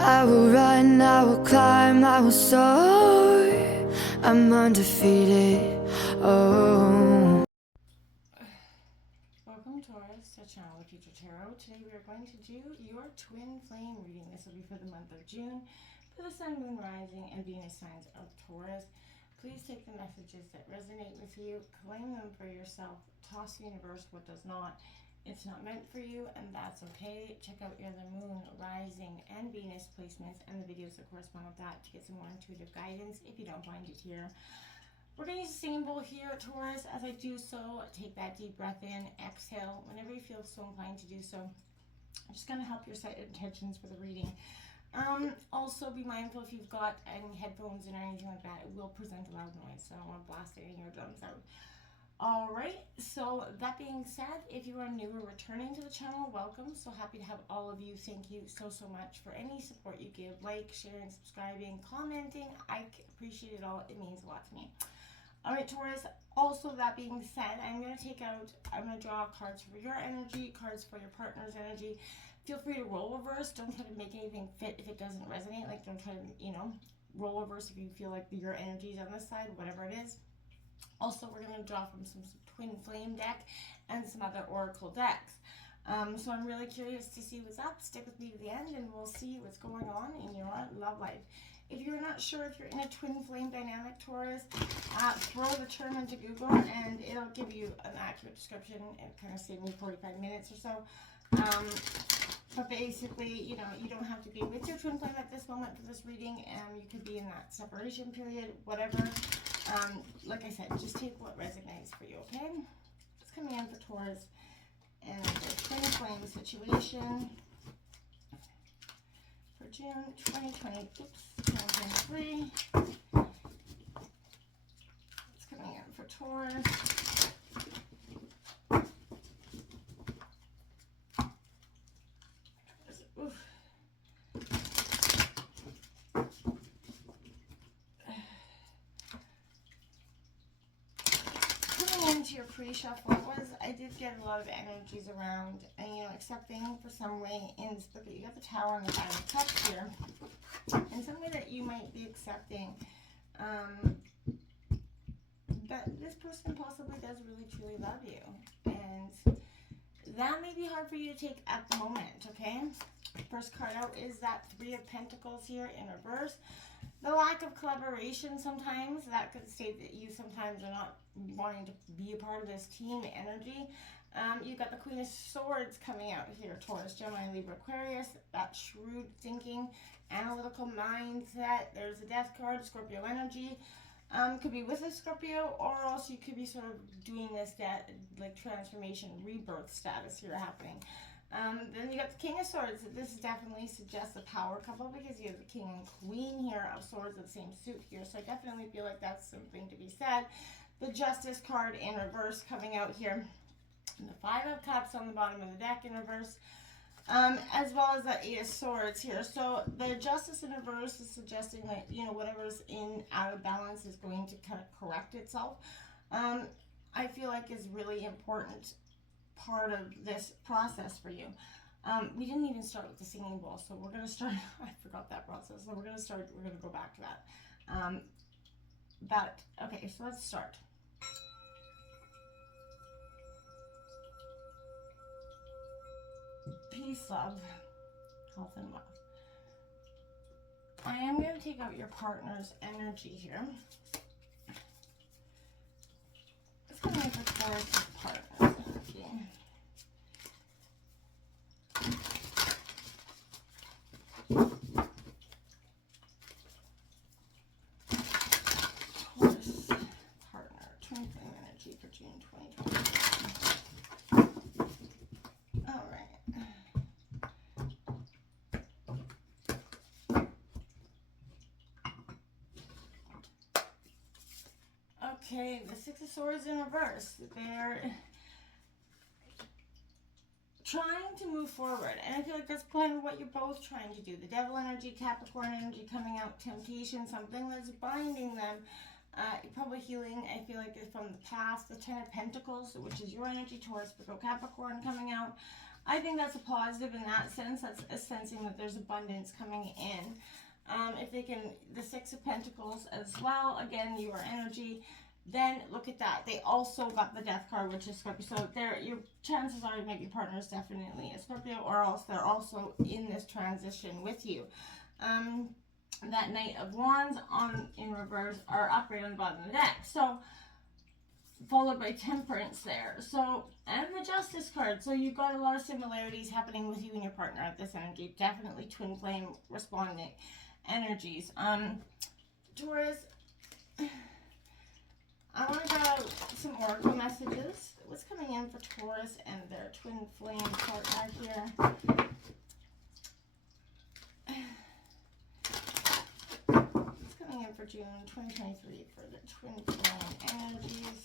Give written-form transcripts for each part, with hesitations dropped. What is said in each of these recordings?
I will run, I will climb, I will soar. I'm undefeated. Oh. Welcome, Taurus, to Channel of Future Tarot. Today we are going to do your twin flame reading. This will be for the month of June for the Sun, Moon, Rising, and Venus signs of Taurus. Please take the messages that resonate with you, claim them for yourself, toss the universe what does not. It's not meant for you, and that's okay. Check out your other Moon, Rising, and Venus placements and the videos that correspond with that to get some more intuitive guidance if you don't find it here. We're going to use the singing bowl here, Taurus. As I do so, take that deep breath in, exhale. Whenever you feel so inclined to do so, I'm just going to help your set intentions for the reading. Also, be mindful if you've got any headphones in or anything like that, it will present a loud noise, so I don't want to blast any eardrums out. Alright, so that being said, if you are new or returning to the channel, welcome. So happy to have all of you. Thank you so much for any support you give, like, sharing, subscribing, commenting. I appreciate it all. It means a lot to me. Alright, Taurus, also that being said, I'm going to draw cards for your energy, cards for your partner's energy. Feel free to roll reverse. Don't try to make anything fit if it doesn't resonate. Like, don't try to, roll reverse if you feel like your energy is on this side, whatever it is. Also, we're going to draw from some Twin Flame deck and some other Oracle decks. So I'm really curious to see what's up. Stick with me to the end and we'll see what's going on in your love life. If you're not sure if you're in a Twin Flame dynamic, Taurus, throw the term into Google and it'll give you an accurate description. It kind of saved me 45 minutes or so. But basically, you don't have to be with your Twin Flame at this moment for this reading. You could be in that separation period, whatever. Like I said, just take what resonates for you, okay? It's coming in for Taurus and the Twin Flame situation for June 2023. It's coming in for Taurus. Oof. Into your pre-shuffle, I did get a lot of energies around, and accepting for some way in this book. You got the Tower and the Five of Cups here, and some way that you might be accepting that this person possibly does really truly love you, and that may be hard for you to take at the moment. Okay, first card out is that Three of Pentacles here in reverse. The lack of collaboration sometimes, that could state that you sometimes are not wanting to be a part of this team energy. You've got the Queen of Swords coming out here, Taurus, Gemini, Libra, Aquarius. That shrewd thinking, analytical mindset. There's the Death card, Scorpio energy. Could be with a Scorpio, or else you could be sort of doing this like transformation, rebirth status here happening. Then you got the King of Swords. This definitely suggests a power couple because you have the King and Queen here of Swords in the same suit here. So I definitely feel like that's something to be said. The Justice card in reverse coming out here. And the Five of Cups on the bottom of the deck in reverse. As well as the Eight of Swords here. So the Justice in reverse is suggesting that, whatever's out of balance is going to kind of correct itself. I feel like is really important part of this process for you. We didn't even start with the singing bowl, so we're going to start. I forgot that process, so we're going to go back to that. Okay, so let's start. Peace, love, health, and wealth. I am going to take out your partner's energy here. It's going to make a Taurus partner's energy. Taurus partner, Twin Flame energy for June 2023. All right. Okay, the Six of Swords in reverse. They're trying to move forward, and I feel like that's kind of what you're both trying to do. The Devil energy, Capricorn energy coming out, temptation, something that's binding them. Probably healing, I feel like, is from the past. The Ten of Pentacles, which is your energy, Taurus, Virgo, Capricorn coming out. I think that's a positive in that sense. That's a sensing that there's abundance coming in. If they can, the Six of Pentacles as well, again, your energy, then look at that. They also got the Death card, which is Scorpio. So your chances are you might be partners definitely a Scorpio, or else they're also in this transition with you. That Knight of Wands in reverse are up right on the bottom of the deck. So followed by Temperance there. So, and the Justice card. So you've got a lot of similarities happening with you and your partner at this energy. Definitely twin flame responding energies. Taurus, I want to grab some oracle messages. What's coming in for Taurus and their twin flame partner here? What's coming in for June 2023 for the twin flame energies?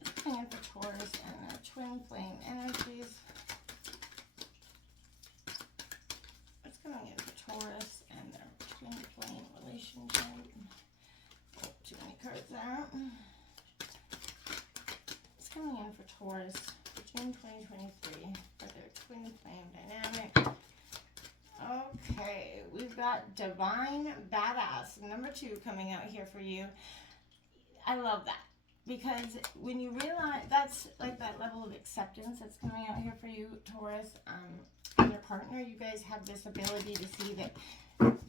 What's coming in for Taurus and their twin flame energies? Coming in for Taurus and their twin flame relationship. Oh, too many cards there. It's coming in for Taurus for June 2023 for their twin flame dynamic. Okay, we've got Divine Badass number 2 coming out here for you. I love that, because when you realize that's like that level of acceptance that's coming out here for you, Taurus, and your partner, you guys have this ability to see that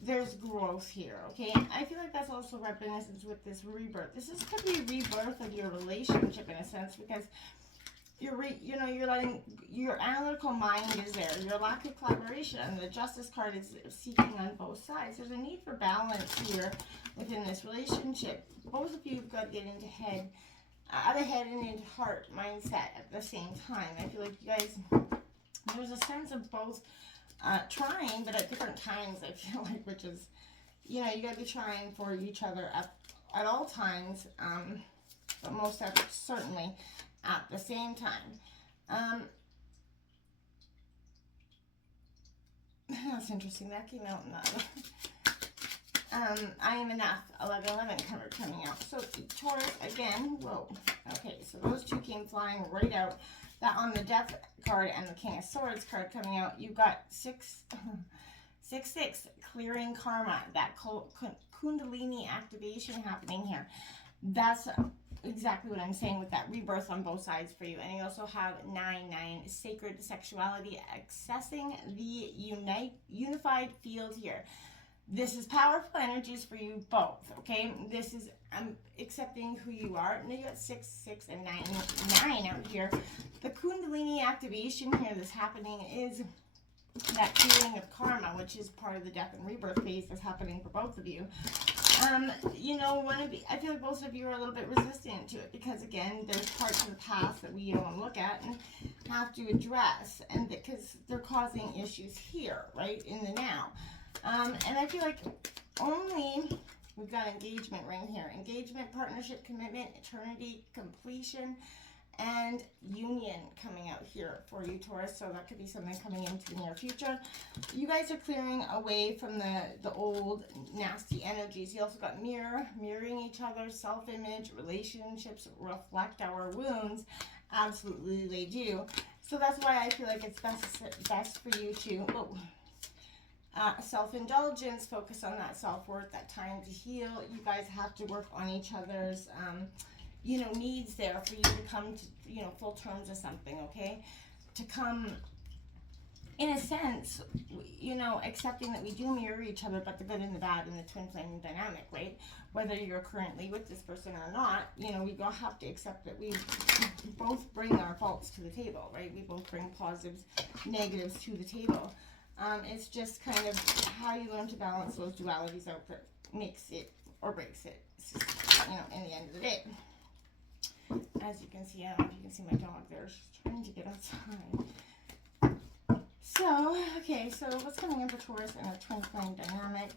there's growth here, okay? I feel like that's also reminiscent with this rebirth. This could be a rebirth of your relationship in a sense, because you're letting your analytical mind is there. Your lack of collaboration, and the Justice card is seeking on both sides. There's a need for balance here within this relationship. Both of you have got to get into out of head and into heart mindset at the same time. I feel like you guys, there's a sense of both trying, but at different times, I feel like, which is, you got to be trying for each other at all times, but most certainly at the same time. That's interesting. That came out in the I Am Enough 1111 card coming out. So Taurus again. Whoa. Okay, so those two came flying right out. That on the Death card and the King of Swords card coming out. You got 666 clearing karma. That Kundalini activation happening here. That's exactly what I'm saying with that rebirth on both sides for you. And you also have 99 sacred sexuality, accessing the unified field here. This is powerful energies for you both, okay? This is accepting who you are. Now you got 6, 6, and 9 out here. The Kundalini activation here that's happening is that clearing of karma, which is part of the death and rebirth phase that's happening for both of you. I feel like both of you are a little bit resistant to it, because again, there's parts of the past that we don't want to look at and have to address, and because they're causing issues here, right, in the now. And I feel like we've got engagement right here. Engagement, partnership, commitment, eternity, completion, and union coming out here for you, Taurus. So that could be something coming into the near future. You guys are clearing away from the old nasty energies. You also got mirroring each other, self-image, relationships reflect our wounds. Absolutely they do. So that's why I feel like it's best for you to self-indulgence, focus on that self-worth, that time to heal. You guys have to work on each other's needs there for you to come to, full terms of something, okay? To come, in a sense, accepting that we do mirror each other, but the good and the bad in the twin flame dynamic, right? Whether you're currently with this person or not, we don't have to accept that we both bring our faults to the table, right? We both bring positives, negatives to the table. It's just kind of how you learn to balance those dualities out that makes it or breaks it, in the end of the day. As you can see, I don't know if you can see my dog there. She's trying to get outside. So, okay, so what's coming in for Taurus and a twin flame dynamic?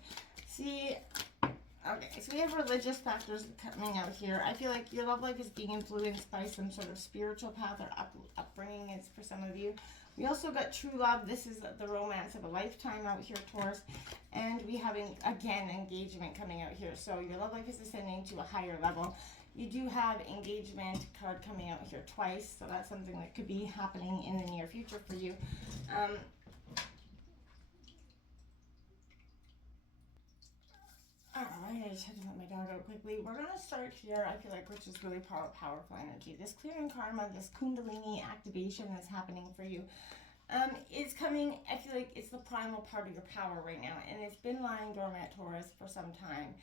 Okay, so we have religious factors coming out here. I feel like your love life is being influenced by some sort of spiritual path or upbringing is for some of you. We also got true love. This is the romance of a lifetime out here, Taurus. And we have, again, engagement coming out here. So your love life is ascending to a higher level. You do have engagement card coming out here twice. So that's something that could be happening in the near future for you. Alright, I just had to let my dog out quickly. We're going to start here, I feel like, which is really powerful energy. This clearing karma, this kundalini activation that's happening for you is coming. I feel like it's the primal part of your power right now, and it's been lying dormant, Taurus, for some time.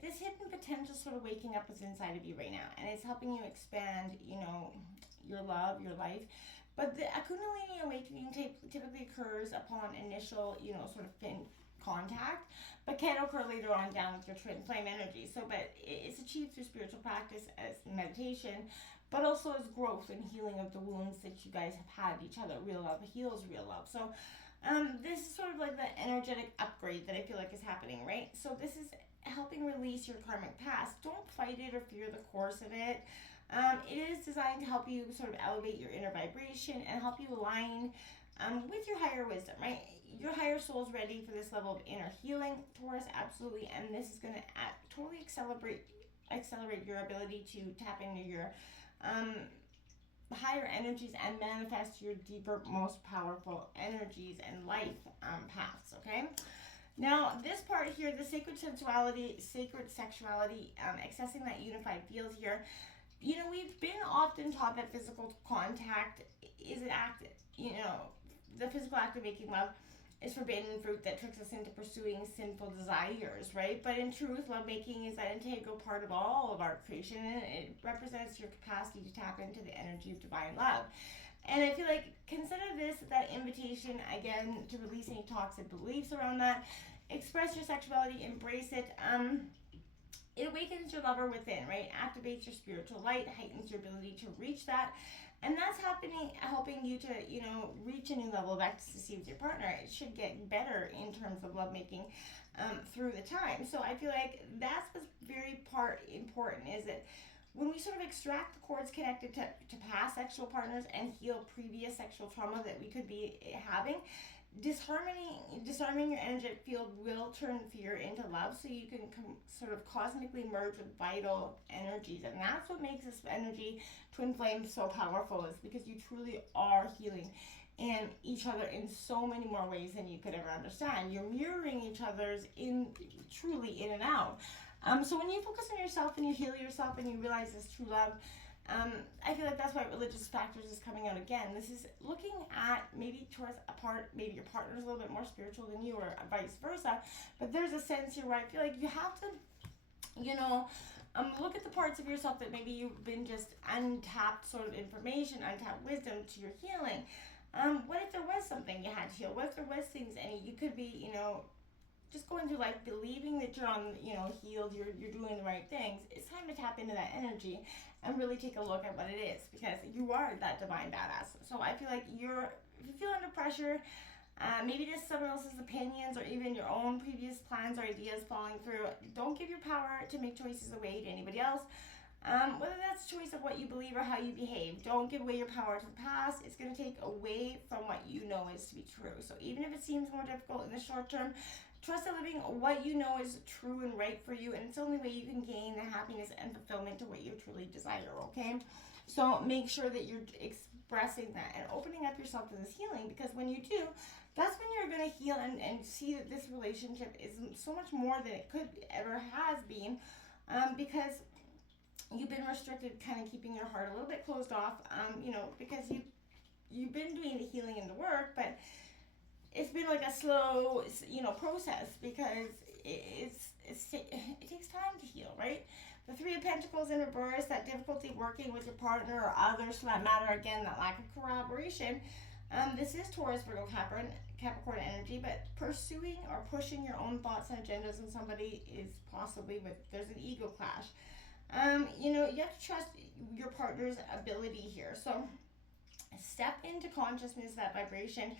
This hidden potential sort of waking up is inside of you right now, and it's helping you expand, your love, your life. But the kundalini awakening typically occurs upon initial, sort of contact, but can occur later on down with your twin flame energy. But it's achieved through spiritual practice as meditation, but also as growth and healing of the wounds that you guys have had each other. Real love heals real love. So this is sort of like the energetic upgrade that I feel like is happening, right? So this is helping release your karmic past. Don't fight it or fear the course of it. It is designed to help you sort of elevate your inner vibration and help you align with your higher wisdom, right? Your higher soul is ready for this level of inner healing, Taurus, absolutely, and this is going to totally accelerate your ability to tap into your higher energies and manifest your deeper, most powerful energies and life paths, okay? Now, this part here, the sacred sensuality, sacred sexuality, accessing that unified field here, we've been often taught that physical contact is an act, the physical act of making love is forbidden fruit that tricks us into pursuing sinful desires, right? But in truth, lovemaking is an integral part of all of our creation, and it represents your capacity to tap into the energy of divine love. And I feel like, consider this that invitation, again, to release any toxic beliefs around that. Express your sexuality, embrace it. It awakens your lover within, right? Activates your spiritual light, heightens your ability to reach that. And that's helping you to, reach a new level of ecstasy with your partner. It should get better in terms of lovemaking through the time. So I feel like that's what's very important, is that when we sort of extract the cords connected to past sexual partners and heal previous sexual trauma that we could be having, disarming your energetic field will turn fear into love, so you can sort of cosmically merge with vital energies. And that's what makes this energy twin flame so powerful, is because you truly are healing each other in so many more ways than you could ever understand. You're mirroring each other's truly in and out. So when you focus on yourself and you heal yourself and you realize this true love, I feel like that's why religious factors is coming out again. This is looking at maybe towards maybe your partner's a little bit more spiritual than you, or vice versa. But there's a sense here where I feel like you have to, look at the parts of yourself that maybe you've been just untapped sort of information, untapped wisdom to your healing. What if there was something you had to heal? What if there was things, and you could be, just going through life believing that you're on, healed, you're doing the right things. It's time to tap into that energy and really take a look at what it is, because you are that divine badass. So I feel like if you feel under pressure, maybe just someone else's opinions or even your own previous plans or ideas falling through, don't give your power to make choices away to anybody else. Whether that's choice of what you believe or how you behave, don't give away your power to the past. It's going to take away from what you know is to be true. So even if it seems more difficult in the short term, trust that living what you know is true and right for you, and it's the only way you can gain the happiness and fulfillment to what you truly desire, okay? So make sure that you're expressing that and opening up yourself to this healing, because when you do, that's when you're going to heal and see that this relationship is so much more than it could ever has been, because you've been restricted, kind of keeping your heart a little bit closed off, because you've been doing the healing and the work, but it's been like a slow, process, because it takes time to heal, right? The Three of Pentacles in reverse, that difficulty working with your partner or others for that matter, again, that lack of corroboration. This is Taurus, Virgo, Capricorn energy, but pursuing or pushing your own thoughts and agendas on somebody is possibly, there's an ego clash. You have to trust your partner's ability here. So step into consciousness, that vibration.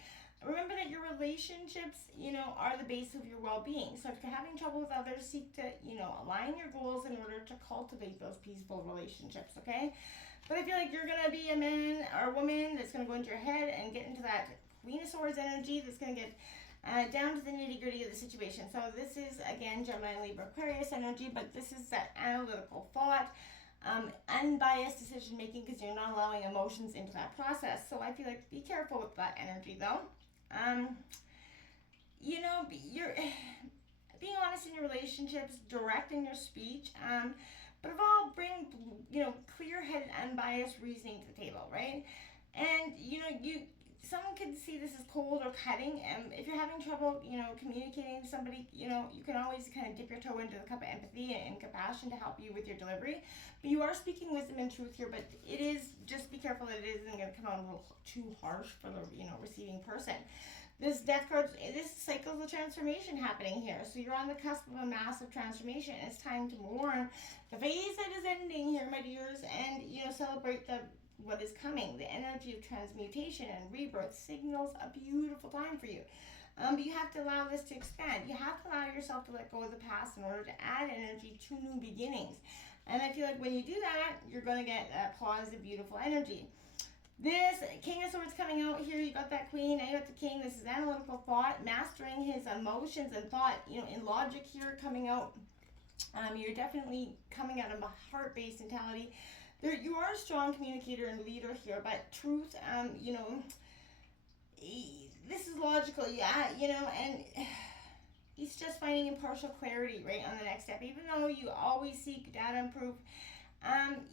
Remember that your relationships, are the base of your well-being. So if you're having trouble with others, seek to, align your goals in order to cultivate those peaceful relationships, okay? But I feel like you're going to be a man or a woman that's going to go into your head and get into that Queen of Swords energy that's going to get down to the nitty-gritty of the situation. So this is, again, Gemini, Libra, Aquarius energy, but this is that analytical thought, unbiased decision making, because you're not allowing emotions into that process. So I feel like be careful with that energy, though. You're being honest in your relationships, direct in your speech, but above all, bring clear-headed, unbiased reasoning to the table, right? And someone could see this as cold or cutting, and if you're having trouble, communicating to somebody, you can always kind of dip your toe into the cup of empathy and compassion to help you with your delivery. But you are speaking wisdom and truth here, but it is, just be careful that it isn't going to come out a little too harsh for the, receiving person. This death card, this cycle of transformation happening here. So you're on the cusp of a massive transformation. It's time to mourn the phase that is ending here, my dears, and, celebrate what is coming. The energy of transmutation and rebirth signals a beautiful time for you. But you have to allow this to expand. You have to allow yourself to let go of the past in order to add energy to new beginnings. And I feel like when you do that, you're going to get a positive, beautiful energy. This King of Swords coming out here, you got that Queen, now you got the King. This is analytical thought, mastering his emotions and thought, in logic here coming out. You're definitely coming out of a heart-based mentality. You are a strong communicator and leader here, but truth, this is logical, and it's just finding impartial clarity, right, on the next step. Even though you always seek data and proof,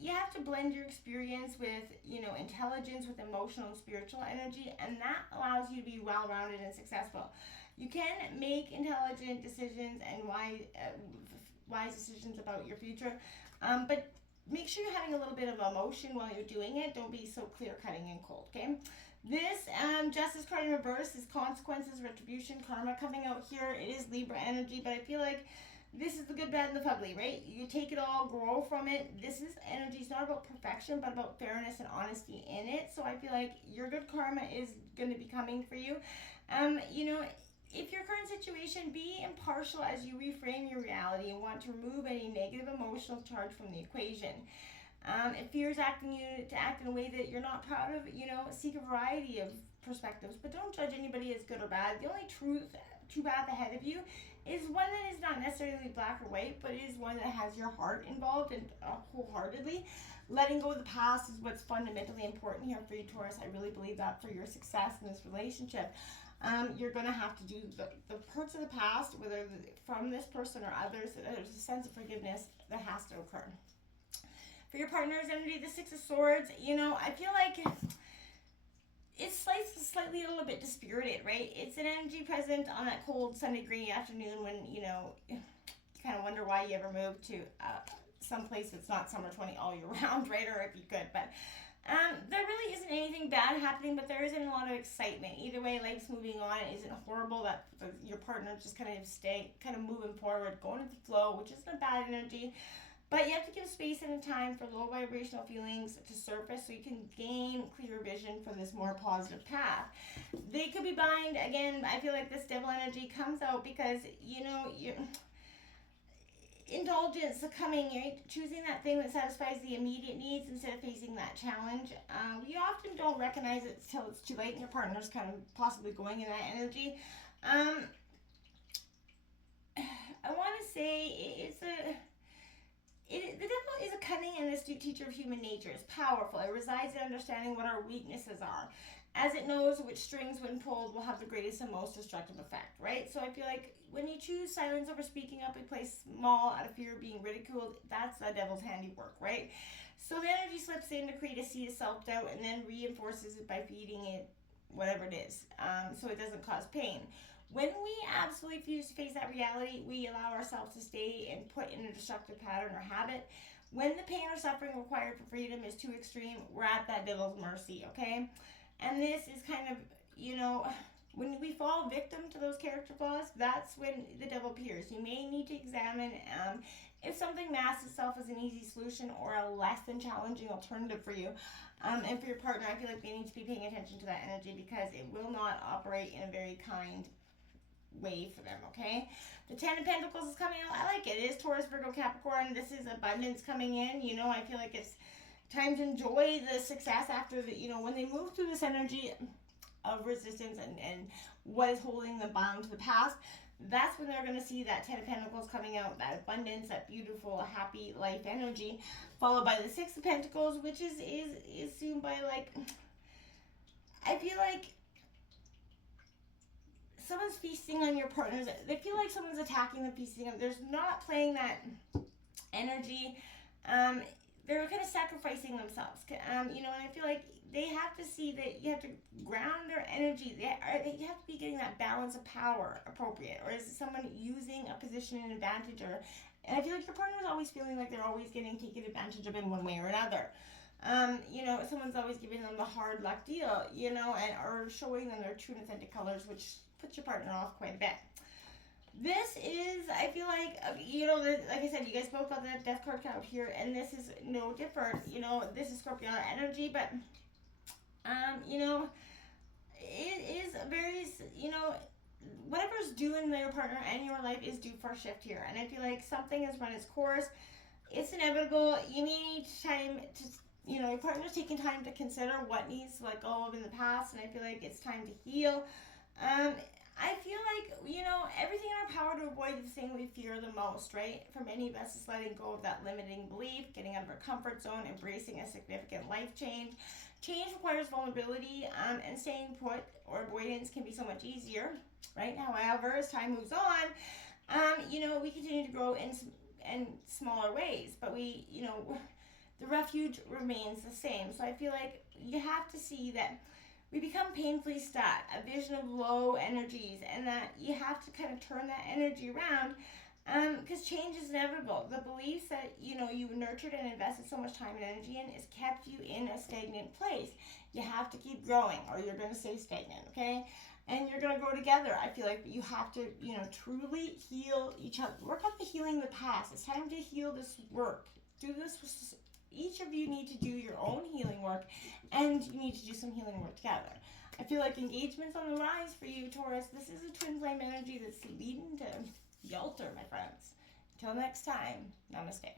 you have to blend your experience with, intelligence, with emotional and spiritual energy, and that allows you to be well-rounded and successful. You can make intelligent decisions and wise decisions about your future, but make sure you're having a little bit of emotion while you're doing it. Don't be so clear-cutting and cold, okay? This Justice card in reverse is consequences, retribution, karma coming out here. It is Libra energy, but I feel like this is the good, bad, and the ugly, right? You take it all, grow from it. This is energy. It's not about perfection, but about fairness and honesty in it. So I feel like your good karma is going to be coming for you. If your current situation, be impartial as you reframe your reality and want to remove any negative emotional charge from the equation. If fear is asking you to act in a way that you're not proud of, seek a variety of perspectives, but don't judge anybody as good or bad. The only true path ahead of you is one that is not necessarily black or white, but is one that has your heart involved and wholeheartedly. Letting go of the past is what's fundamentally important here for you, Taurus. I really believe that for your success in this relationship. You're going to have to do the parts of the past, whether from this person or others. There's a sense of forgiveness that has to occur. For your partner's energy, the Six of Swords, I feel like it's slightly a little bit dispirited, right? It's an energy present on that cold Sunday green afternoon when, you kind of wonder why you ever moved to someplace that's not summer 20 all year round, right? Or if you could, but there really isn't anything bad happening, but there isn't a lot of excitement. Either way, life's moving on. It isn't horrible that your partner just kind of moving forward, going with the flow, which isn't a bad energy. But you have to give space and time for low vibrational feelings to surface so you can gain clear vision for this more positive path. They could be bind. Again, I feel like this devil energy comes out because, you're indulgence coming, right? Choosing that thing that satisfies the immediate needs instead of facing that challenge. You often don't recognize it until it's too late and your partner's kind of possibly going in that energy. I want to say the devil is a cunning and astute teacher of human nature. It's powerful. It resides in understanding what our weaknesses are, as it knows which strings, when pulled, will have the greatest and most destructive effect, right? So I feel like when you choose silence over speaking up, and play small out of fear of being ridiculed, that's the devil's handiwork, right? So the energy slips in to create a seed of self-doubt and then reinforces it by feeding it whatever it is, so it doesn't cause pain. When we absolutely refuse to face that reality, we allow ourselves to stay and put in a destructive pattern or habit. When the pain or suffering required for freedom is too extreme, we're at that devil's mercy, okay? And this is kind of, when we fall victim to those character flaws, that's when the devil appears. You may need to examine if something masks itself as an easy solution or a less than challenging alternative for you. And for your partner, I feel like we need to be paying attention to that energy because it will not operate in a very kind way for them, okay? The Ten of Pentacles is coming out. I like it. It is Taurus, Virgo, Capricorn. This is abundance coming in. You know, I feel like it's time to enjoy the success after the, you know, when they move through this energy of resistance and what is holding them bound to the past, that's when they're going to see that Ten of Pentacles coming out, that abundance, that beautiful, happy life energy, followed by the Six of Pentacles, which is soon by, like, I feel like someone's feasting on your partners. They feel like someone's attacking them, feasting on. There's not playing that energy. They're kind of sacrificing themselves. You know, and I feel like they have to see that you have to ground their energy. You have to be getting that balance of power appropriate. Or is it someone using a position and advantage? And I feel like your partner is always feeling like they're always getting taken advantage of in one way or another. You know, someone's always giving them the hard luck deal, you know, or showing them their true and authentic colors, which puts your partner off quite a bit. This is, I feel like, you know, like I said, you guys both got the Death card out here, and this is no different. You know, this is Scorpio energy, but, you know, it is very, you know, whatever's due in your partner and your life is due for a shift here. And I feel like something has run its course. It's inevitable. You need time to, you know, your partner's taking time to consider what needs to let go of in the past, and I feel like it's time to heal. I feel like, you know, everything in our power to avoid the thing we fear the most, right? For many of us, is letting go of that limiting belief, getting out of our comfort zone, embracing a significant life change. Change requires vulnerability, and staying put or avoidance can be so much easier, right? However, as time moves on, you know, we continue to grow in smaller ways, but we, you know, the refuge remains the same. So I feel like you have to see that we become painfully stuck, a vision of low energies, and that you have to kind of turn that energy around, because change is inevitable. The beliefs that, you know, you nurtured and invested so much time and energy in is kept you in a stagnant place. You have to keep growing or you're going to stay stagnant, okay? And you're going to grow together. I feel like you have to, you know, truly heal each other. Work on the healing the past. It's time to heal this work. Do this. Each of you need to do your own healing work, and you need to do some healing work together. I feel like engagement's on the rise for you, Taurus. This is a twin flame energy that's leading to Yalter, my friends. Until next time, namaste.